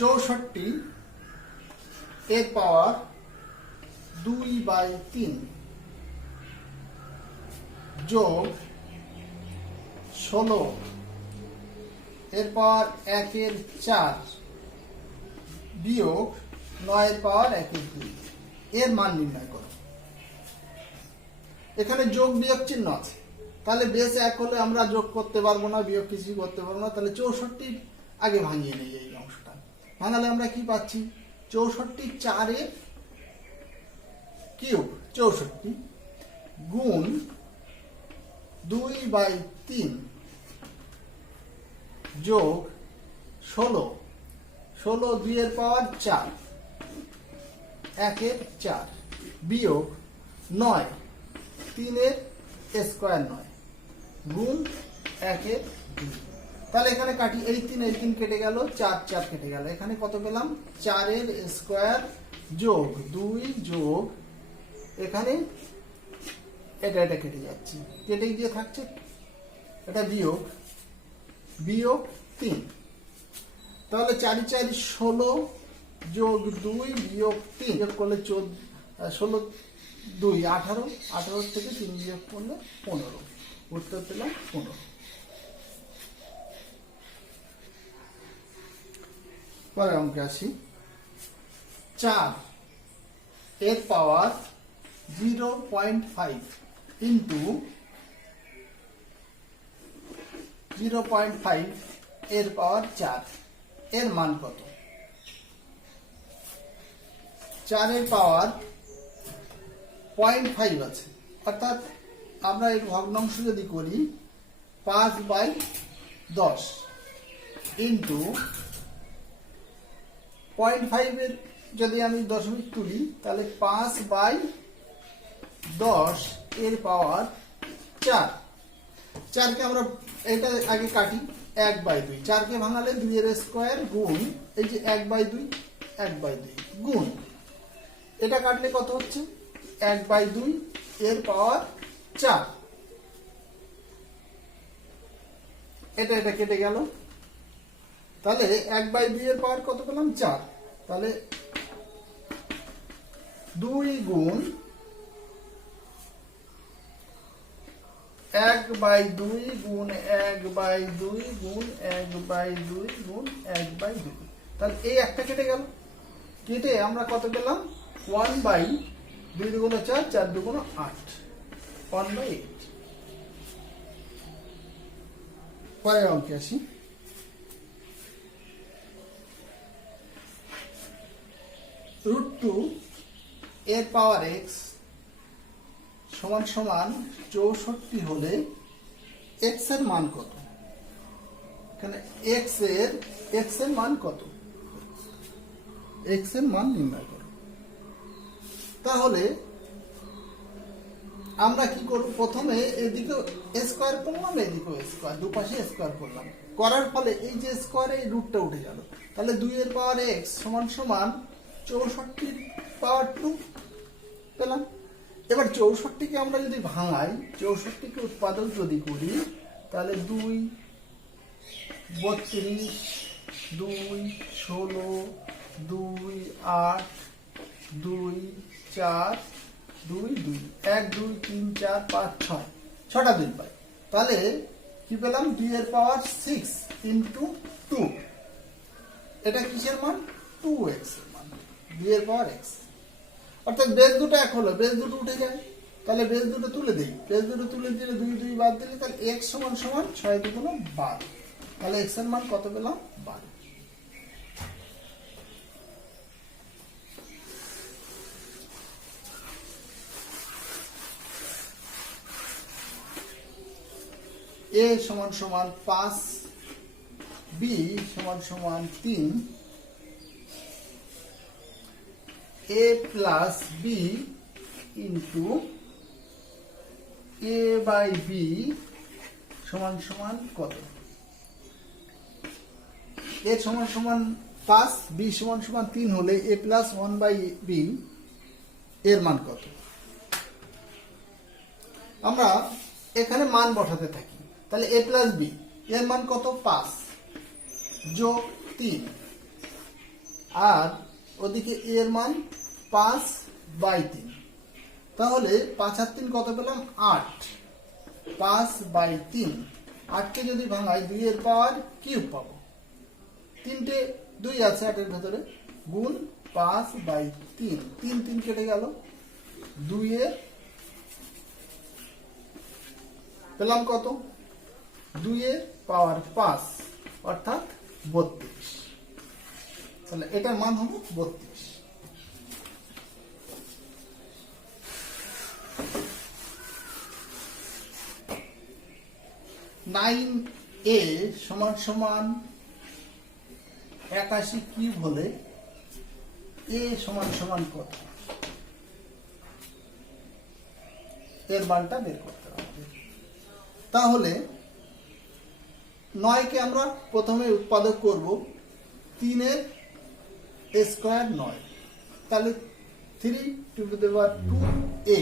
64 এর পাওয়ার 2/3 যোগ 16 এর পাওয়ার 1/4 বিয়োগ 9 এর পাওয়ার 1/2 এর মান নির্ণয় করো। এখানে যোগ বিয়োগ চিহ্ন আছে, তাহলে বেস 1 হলে আমরা যোগ করতে পারবো না, বিয়োগ কিছুই করতে পারবো না। তাহলে 64 আগে ভাঙিয়ে নেই। এই অংশটা ভাঙালে আমরা কি পাচ্ছি? 64 4 কিউব 64 গুণ 2/3 যোগ 16 2 এর পাওয়ার 4 1/4 বিয়োগ 9 3 এর স্কয়ার 9 গুণ 1/2। তাহলে এখানে কাটি, এই 3 কেটে গেল, 4 কেটে গেল। এখানে কত পেলাম? 4 এর স্কয়ার যোগ 2 যোগ এখানে এটা কেটে যাচ্ছে, কেটে গিয়ে থাকছে এটা বিয়োগ 3। তাহলে 4 4 16 যোগ 2 বিয়োগ 3 যোগ করলে 16 2 18 18 থেকে 3 বিয়োগ করলে 15। উত্তর পেলাম 15। পরের অঙ্কে আসি। 4 এর পাওয়ার 0.5 ইন্টু 0.5 এর পাওয়ার 4 এর মান কত? 4 এর পাওয়ার 0.5 আছে, অর্থাৎ আমরা এই ভগ্নাংশ যদি করি 5/10 ইন্টু 0.5 এর যদি আমি দশমিক তুলি তাহলে 5/10 এর পাওয়ার 4। 4 কে আমরা এটা আগে কাটি, 1/2 4 কে ভাঙালে 2 এর স্কয়ার গুণ এই যে 1/2 গুণ এটা কাটলে কত হচ্ছে? 1/2 এর পাওয়ার 4। এটা কেটে গেল, তাহলে 1/2 এর পাওয়ার কত পেলাম? 4। তাহলে 2 গুণ 1/2 গুণ 1/2 গুণ 1/2 গুণ 1/2। তাহলে এই একটা কেটে গেল, কেটে আমরা কত পেলাম? 1/2 গুণ 4 4 গুণ 8 1/8। পরের অঙ্কে আসি। √2 এর পাওয়ার x সমান 64 হলে x এর মান কত? এখানে x এর মান কত? x এর মান নির্ণয় করো। তাহলে আমরা কি করব? প্রথমে এদিকে স্কয়ার করলাম, এদিকে স্কয়ার, দুপাশে স্কয়ার করলাম, করার ফলে এই যে স্কয়ারে এই রুটটা উঠে গেল। তাহলে 2 এর পাওয়ার x সমান 64 পাওয়ার 2 পেলাম। এবার 64 কে আমরা যদি ভাঙাই, 64 কে উৎপাদক যদি করি তাহলে 2 32 2 16 2 8 2 4 2 2 1 2 3 4 5 6 6টা 2 পাই। তাহলে কি পেলাম? 2 এর পাওয়ার 6 ইন্টু 2। এটা কিসের মান? 2x এর মান, 2 এর পাওয়ার x। অর্থাৎ বেস দুটো এক হলো, বেস দুটো উঠে যায়, তাহলে বেস দুটো তুলে দেই। বেস দুটো তুলে দিলে 2 2 বাদ দিলে তাহলে x সমান 6 2 গুণ 12। তাহলে x এর মান কত পেলাম? 12। a সমান 5 b সমান 3 a plus b into a/b সমান কত? a সমান 5 b সমান 3 হলে a প্লাস 1/b এর মান কত? আমরা এখানে মান বসাতে থাকি। তাহলে a প্লাস b এর মান কত? 5 যোগ 3 আর ওদিকে a এর মান 5/3, তাহলে 5 আর 3 কত পেলাম? 8। 5/3, 8কে যদি ভাঙাই 2 এর পাওয়ার কিউব পাবো। 3টে 2 আছে 8 এর ভেতরে, গুণ 5/3, 3 3 কেটে গেল, 2 এর পেলাম কত? 2 এর পাওয়ার 5 অর্থাৎ 32। তাহলে এটার মান হবে 32। নাইন এ সমান সমান 81 কিউব হলে এ সমান সমান কত? এর মানটা বের করতে হবে। তাহলে 9 কে আমরা প্রথমে উৎপাদক করব, 3 এর স্কয়ার 9, তাহলে 3^2a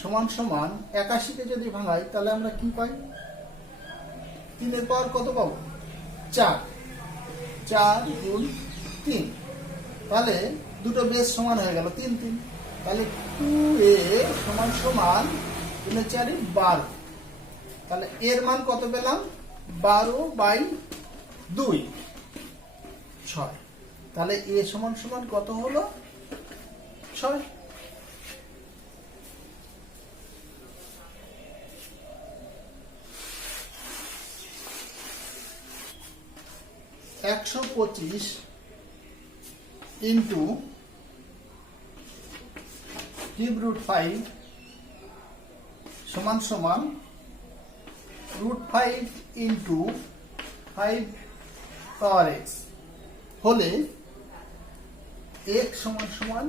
সমান সমান 81 কে যদি ভাঙাই তাহলে আমরা কি পাই? 3 এর পাওয়ার কত পাবো? 4। 4 গুণ 3, তাহলে দুটো বেস সমান হয়ে গেল 3 3, তাহলে 2a সমান সমান 3 4 12। তাহলে এর মান কত পেলাম? 12/2, 6। তাহলে a সমান সমান কত হলো? 6। একশো 25 ইন্টু √5 সমান সমান √5 ইন্টু 5 পাওয়ার x হলে x সমান সমান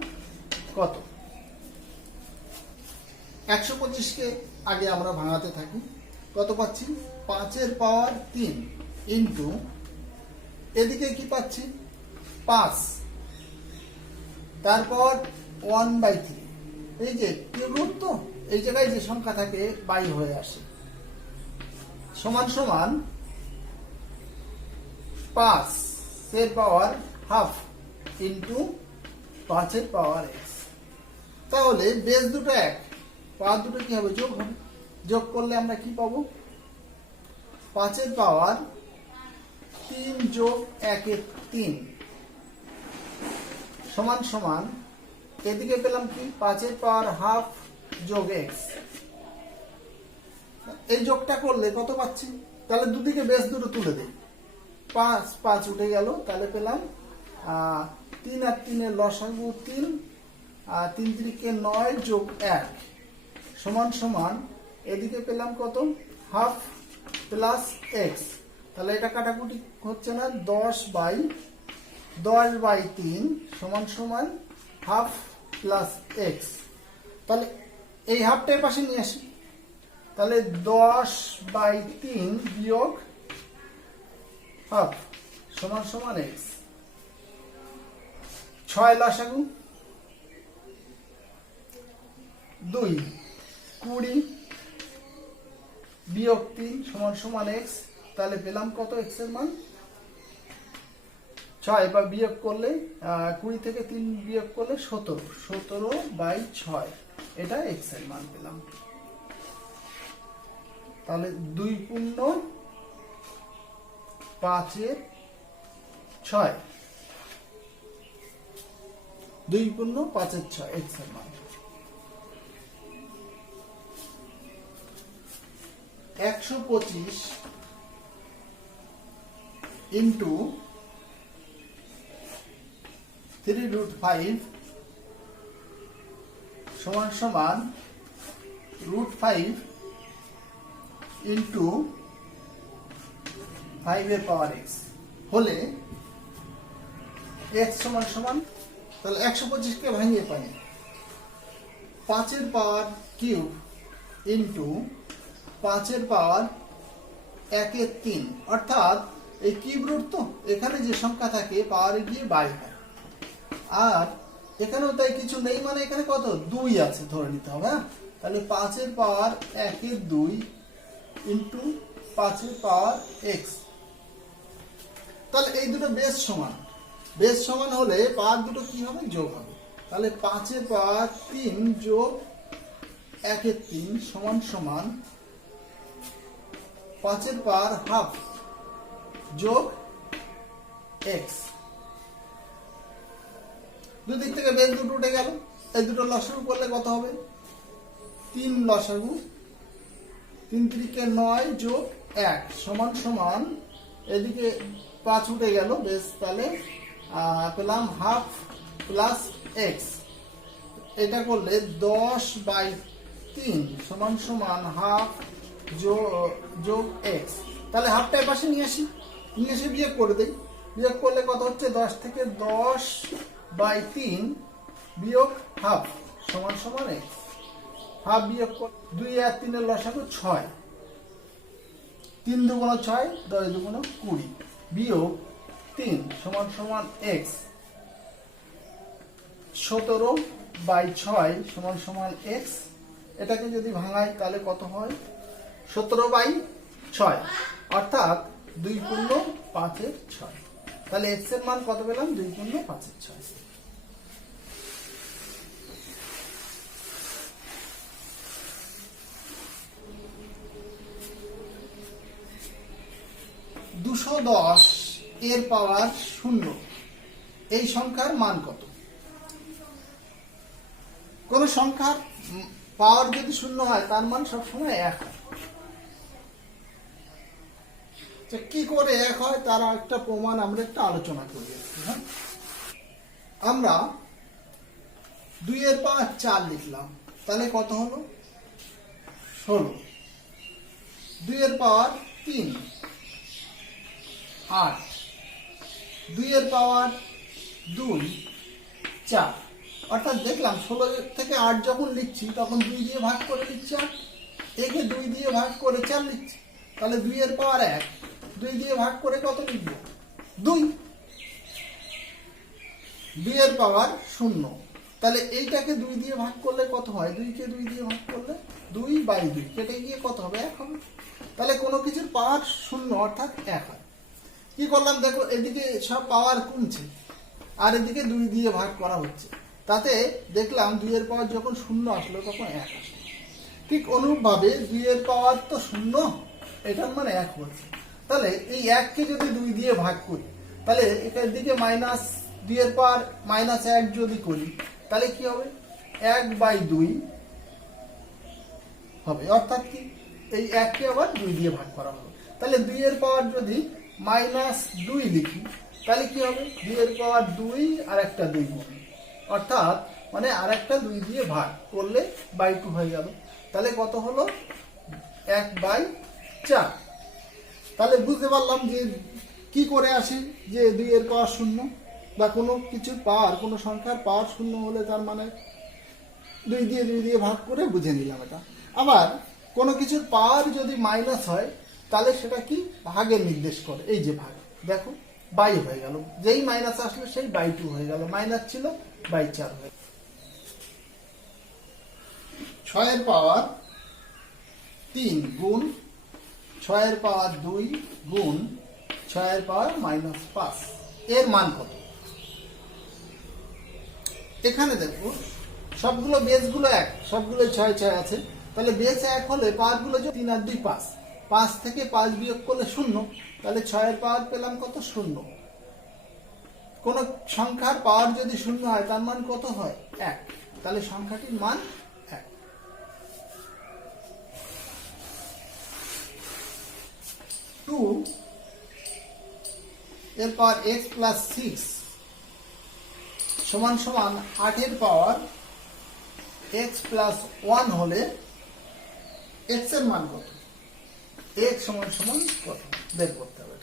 কত? 125 কে আগে আমরা ভাঙাতে থাকি, কত পাচ্ছি? 5 এর পাওয়ার 3 ইন্টু এদিকে কি পাচ্ছি? 5, তারপর 1/3, এই যে কিউব রুট, তো এই জায়গায় যে সংখ্যা থাকে বাই হয়ে আসে, সমান সমান 5 এর পাওয়ার হাফ ইন্টু 5 এর পাওয়ার x। তাহলে বেস দুটো এক, পাওয়ার দুটো কি হবে? যোগ হবে। যোগ করলে আমরা কি পাবো? 5 এর পাওয়ার 3 যোগ 1 এর 3 সমান সমান এদিকে পেলাম কি? 5 এর পাওয়ার হাফ যোগ x। এই যোগটা করলে কত পাচ্ছি? তাহলে দুদিকে বেস দুটো তুলে দেই, 5 5 উঠে গেল, তাহলে পেলাম 3 আর 3 এর লসাগু 3, আর 3 3 9 যোগ 1 সমান সমান এদিকে পেলাম কত? Half plus x। তাহলে এটা কাটাকুটি হচ্ছে না, 10/3 সমান সমান হাফ প্লাস x। তাহলে এই হাফটা এর পাশে নিয়ে আসি, তাহলে 10/3 বিয়োগ হাফ সমান সমান x। 6 লসাগু 2, 20 বিয়োগ 3 সমান সমান x। তাহলে পেলাম কত? x এর মান 6, বা বিয়োগ করলে 20 থেকে 3 বিয়োগ করলে 17, 17/6 এটা x এর মান পেলাম। তাহলে 2 পূর্ণ 5 এর 6, 2 পূর্ণ 5 এর 6 x এর মান। 125 ইন্টু 3√5 সমান সমান √5 ইন্টু 5 এর পাওয়ার x হলে x সমান সমান, তাহলে 125 কে ভাঙিয়ে পাই 5 এর পাওয়ার কিউব ইন্টু 5 এর পাওয়ার 1 এর 3, অর্থাৎ এই কিউব রুট, তো এখানে যে সংখ্যা থাকে পাওয়ারে গিয়ে বাই হয়, আর এখানেও তাই কিছু নেই, মানে এখানে কত? 2 আছে ধরে নিতে হবে। তাহলে 5 এর পাওয়ার 1 এর 2 ইন্টু 5 এর পাওয়ার x। তাহলে এই দুটো বেস সমান, বেস সমান হলে পাওয়ার দুটো কি হবে, যোগ হবে। তাহলে 5 এর পাওয়ার 3 যোগ 1 এর 3 সমান সমান 5 এর পাওয়ার হাফ যোগ x। দুই দিক থেকে বেস দুটো উঠে গেল, এই দুটো লসাগু করলে কত হবে, 3 লসাগু 3 3 9 যোগ 1 সমান সমান এদিকে 5 উঠে গেল বেস, তাহলে পেলাম হাফ প্লাস এক্স। এটা করলে 10/3 সমান সমান হাফ যোগ এক্স। তাহলে হাফটা পাশে নিয়ে আসি, নিয়ে এসে বিয়োগ করে দেই। বিয়োগ করলে কত হচ্ছে, 10 থেকে 10/3 বিয়োগ হাফ সমান সমান এক্স। হাফ বিয়োগ 2 আর 3 এর লসাগু 6, 3 দুগুণ 6, 10 দুগুণ 20 বিয়োগ 3 সমান সমান এক্স। 17/6 সমান সমান এক্স। এটাকে যদি ভাঙাই তাহলে কত হয়, 17/6 অর্থাৎ 2 পূর্ণ 5 এর 6। তাহলে এক্স এর মান কত পেলাম, 2 পূর্ণ 5 এর 6। $210 এর পাওয়ার 0 এই সংখ্যার মান কত? কোন সংখ্যার পাওয়ার যদি 0 হয় তার মান সবসময় 1 হয়। কি করে 1 হয় তার একটা প্রমাণ আমরা একটা আলোচনা করি। হ্যাঁ, আমরা 2 এর পাওয়ার 4 লিখলাম, তাহলে কত হলো, 16। 2 এর পাওয়ার 3 8, 2 এর পাওয়ার 2 4। অর্থাৎ দেখলাম 16 থেকে 8 যখন লিখছি তখন 2 দিয়ে ভাগ করে লিখছি 8, একে 2 দিয়ে ভাগ করে 4 লিখছি। তাহলে 2 এর পাওয়ার 1, 2 দিয়ে ভাগ করে কত লিখবো, 2। 2 এর পাওয়ার 0, তাহলে এইটাকে 2 দিয়ে ভাগ করলে কত হয়, 2 কে 2 দিয়ে ভাগ করলে 2/2 কেটে গিয়ে কত হবে, 1 হবে। তাহলে কোনো কিছুর পাওয়ার 0 অর্থাৎ 1 হয়। কি করলাম দেখো, এদিকে সব পাওয়ার কমছে আর এদিকে 2 দিয়ে ভাগ করা হচ্ছে, তাতে দেখলাম 2 এর পাওয়ার যখন 0 আসলো তখন 1 আসলো। ঠিক অনুরূপভাবে 2 এর পাওয়ার তো 0, এটার মানে 1 হচ্ছে। তাহলে এই 1 কে যদি 2 দিয়ে ভাগ করি তাহলে এটার দিকে মাইনাস 2 এর পাওয়ার -1 যদি করি তাহলে কি হবে, 1/2 হবে। অর্থাৎ কি, এই 1 কে আবার 2 দিয়ে ভাগ করা হবে। তাহলে 2 এর পাওয়ার যদি -2 লিখি তাহলে কি হবে, 2 এর পাওয়ার 2 আর একটা 2 গুণ, অর্থাৎ মানে আর একটা 2 দিয়ে ভাগ করলে /2 হয়ে গেল। তাহলে কত হলো, 1/4। তাহলে বুঝতে পারলাম যে কি করে আসে যে 2 এর পাওয়ার 0 বা কোনো কিছুর পাওয়ার, কোনো সংখ্যার পাওয়ার 0 হলে তার মানে 2 দিয়ে ভাগ করে বুঝে নিলাম এটা। আবার কোনো কিছুর পাওয়ার যদি মাইনাস হয় তাহলে সেটা কি, ভাগের নির্দেশ করে। এই যে ভাগ, দেখো 22 হয়ে গেল, যেই মাইনাস আসলো সেই /2 হয়ে গেল, মাইনাস ছিল 4 হয়ে গেল। 6 এর পাওয়ার 3 গুণ 6 এর পাওয়ার 2 গুণ 6 এর পাওয়ার -5 এর মান কত? এখানে দেখো সবগুলো বেসগুলো 1, সবগুলো 6 6 আছে। তাহলে বেস 1 হলে পাওয়ারগুলো 3 আর 2 5, 5 থেকে 5 বিয়োগ করলে 0, তাহলে 6 এর পাওয়ার পেলাম কত, 0। কোন সংখ্যার পাওয়ার যদি 0 হয় তার মান কত হয়, 1। তাহলে সংখ্যাটির মান 1। 2 এর পাওয়ার x প্লাস 6 সমান সমান 8 এর পাওয়ার x প্লাস 1 হলে x এর মান কত, x সমান সমান কত বের করতে হবে।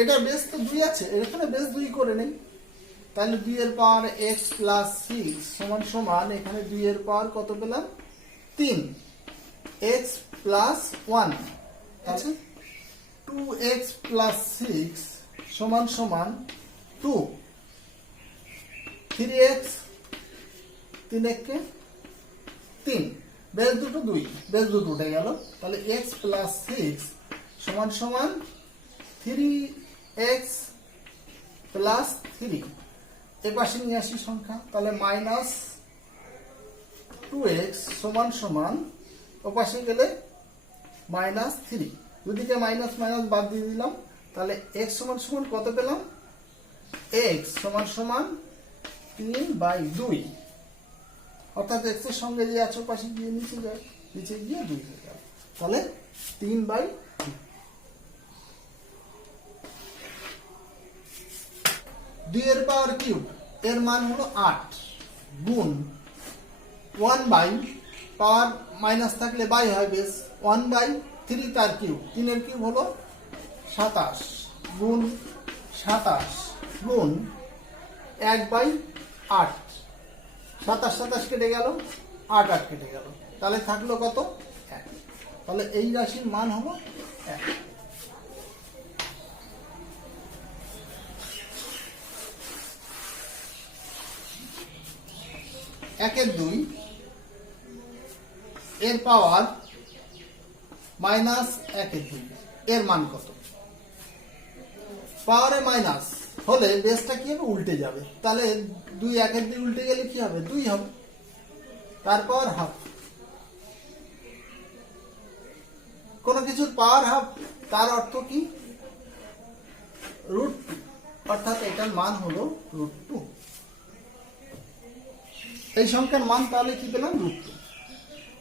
এটা বেস তো 2 আছে, এখানে বেস 2 করে নেই। তাহলে 2 এর পাওয়ার x প্লাস 6 সমান সমান এখানে 2 এর পাওয়ার কত পেলাম, 3, x প্লাস 1 আছে। 2x প্লাস 6 সমান সমান 2, 3x 3 কে 3, বেস দুটো 2, বেস দুটো উঠে গেল। তাহলে x প্লাস 6 সমান সমান 3x প্লাস 3 এ পাশে নিয়ে আসি সংখ্যা, তাহলে মাইনাস 2x সমান সমান ও পাশে গেলে মাইনাস 3, দুদিকে মাইনাস মাইনাস বাদ দিয়ে দিলাম, তাহলে x সমান সমান কত পেলাম, x সমান সমান 3/2, অর্থাৎ x এর সঙ্গে যে আছে পাশে গিয়ে নিচে যায়, নিচে গিয়ে 2 হয়ে গেল, তাহলে 3/2। 2 এর পাওয়ার কিউব এর মান হলো 8 গুণ 1 পাওয়ার মাইনাস থাকলে বাই হয় বেস 1/3 তার কিউব, 3 এর কিউব হলো 27 গুণ 27 গুণ 1/8, 27 কেটে গেল, 8 কেটে গেল, তাহলে থাকলো কত, 1। তাহলে এই রাশির মান হলো 1। একের 2 এর পাওয়ার মাইনাস 1/2 এর মান কত, পাওয়ারে মাইনাস হলে বেসটা কি হবে, উল্টে যাবে, তাহলে 2 1/2 উল্টে গেলে কি হবে, 2 হবে, তারপর হাফ, কোন কিছুর পাওয়ার হাফ তার অর্থ কি, √2, অর্থাৎ এটার মান হলো √2। এই সংখ্যার মান তাহলে কি পেলাম, √2।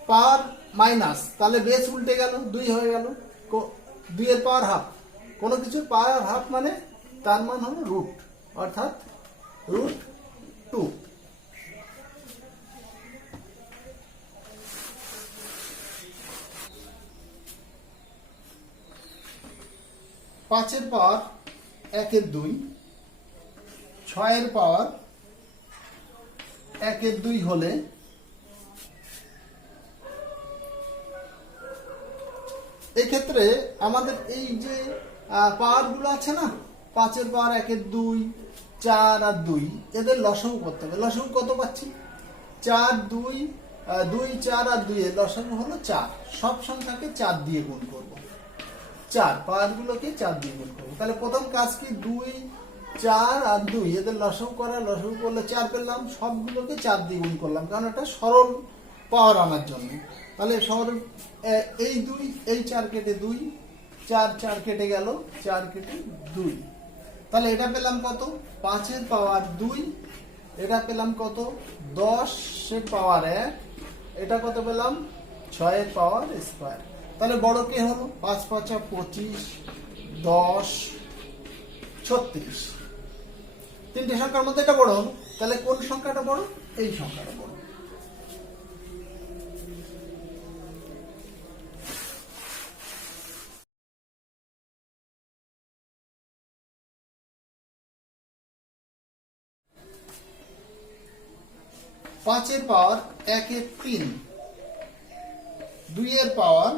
পাওয়ার মাইনাস, তাহলে বেস উল্টে গেল, 2 হয়ে গেল, 2 এর পাওয়ার হাফ, কোন কিছুর পাওয়ার হাফ মানে তার মান হলো √, অর্থাৎ √2। 5 এর পাওয়ার 1/2, 6 এর পাওয়ার 1/2 হলে এক্ষেত্রে আমাদের এই যে পাওয়ার গুলো আছে না, 5 এর পাওয়ার 1/2, 4 আর 2, এদের লসাগু করতে হবে। লসাগু কত পাচ্ছি, 4 2 2 4 আর 2 এর লসাগু হলো 4, সব সংখ্যাকে 4 দিয়ে গুণ করব, 4 পাওয়ার গুলোকে 4 দিয়ে গুণ করব। তাহলে প্রথম কাজ কি, 2 4 আর 2 এদের লসাগু করা, লসাগু করলে 4 পেলাম, সবগুলোকে 4 দিয়ে গুণ করলাম, কারণ এটা সরল পাওয়ার আনার জন্য। তাহলে সরল এই 2 এই 4 কেটে 2, 4 4 কেটে গেল, 4 কেটে 2, তাহলে এটা পেলাম কত, 5 এর পাওয়ার 2, এটা পেলাম কত, 10 এর পাওয়ার 1, এটা কত পেলাম, 6 এর পাওয়ার স্কয়ার। তাহলে বড় কে হলো, 5 5 25, 10 36, তিনটে সংখ্যার মধ্যে এটা বড় হলো, তাহলে কোন সংখ্যাটা বড়, এই সংখ্যাটা বড়। পাঁচের পাওয়ার 1/3, 2 এর পাওয়ার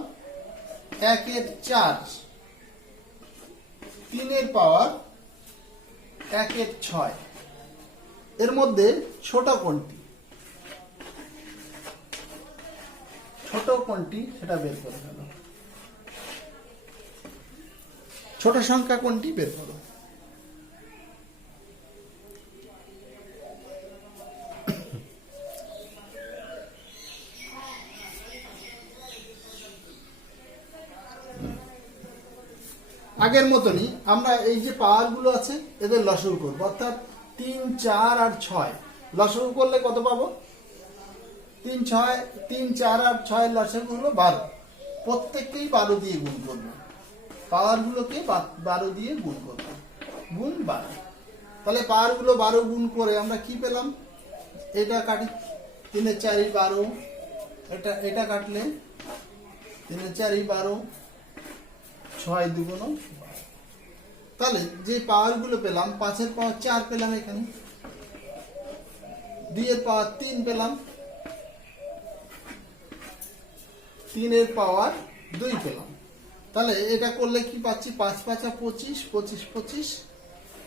1/4, 3 এর পাওয়ার 1/6, এর মধ্যে ছোট কোনটি, ছোট কোনটি সেটা বের করে ফেলো, ছোট সংখ্যা কোনটি বের করো। আগের মতনই আমরা এই যে পাওয়ার গুলো আছে এদের লসাগু করবো, অর্থাৎ 3 4 আর 6 লসাগু করলে কত পাবো, 3 4 আর 6 এর লসাগু হলো 12, প্রত্যেককেই 12 দিয়ে গুণ করবো, পাওয়ার গুলোকে 12 দিয়ে গুণ করবো, গুণ 12। তাহলে পাওয়ার গুলো 12 গুণ করে আমরা কি পেলাম, এটা কাটি, 3 এর 4 12, এটা কাটলে 3 এর 4 12, 6 2 12। তাহলে যে পাওয়ার গুলো পেলাম, 5 এর পাওয়ার 4 পেলাম, এখানে 2 এর পাওয়ার 3 পেলাম, 3 এর পাওয়ার 2 পেলাম। তাহলে এটা করলে কি পাচ্ছি, 5 5 25, 25 25,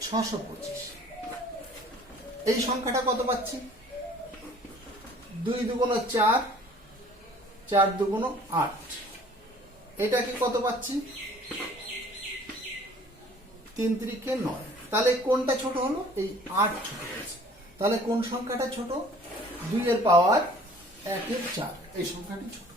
625। এই সংখ্যাটা কত পাচ্ছি, 2 2 4, 4 2 8। এটা কি কত পাচ্ছি, তিন তিরিকে 9, তাহলে কোনটা ছোট হলো? এই 8 ছোট হয়েছে। তাহলে কোন সংখ্যাটা ছোট? 2 এর পাওয়ার 1 এর 4, এই সংখ্যাটি ছোট।